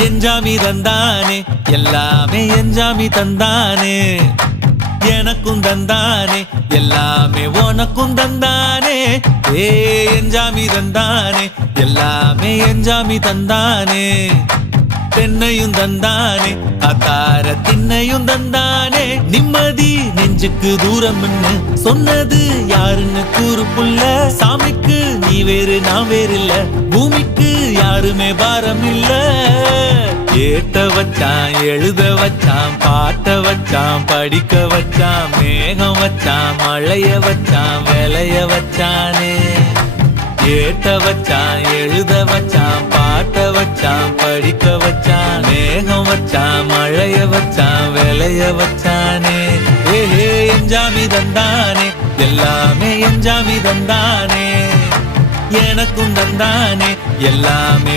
எஞ்சாமி தந்தானே எல்லாமே எஞ்சாமி தந்தானே எனக்கும் தந்தானே எல்லாமே உனக்கும் தந்தானே ஏ எஞ்சாமி தந்தானே எல்லாமே எஞ்சாமி தந்தானே தென்னையும் தந்தானே அத்தார திண்ணையும் தந்தானே நிம்மதி நெஞ்சுக்கு தூரம் சொன்னது யாருன்னு கூறு புள்ள சாமிக்கு நீ வேறு நான் வேறு இல்ல பூமிக்கு யாருமே பாரம் இல்ல ஏத்த வச்சான் எழுத வச்சான் பாட்ட வச்சான் படிக்க வச்சான் மேகம் வச்சான் மழைய வச்சான் விளைய வச்சானே ஏத்த வச்சான் எழுத வச்சான் பாட்ட வச்சான் படிக்க வச்சான் மேகம் வச்சான் மழைய வச்சான் விளைய வச்சானே ஏஹே எஞ்சாமி தந்தானே எல்லாமே எஞ்சாமி தந்தானே எனக்கும் தந்தானே எல்லாமே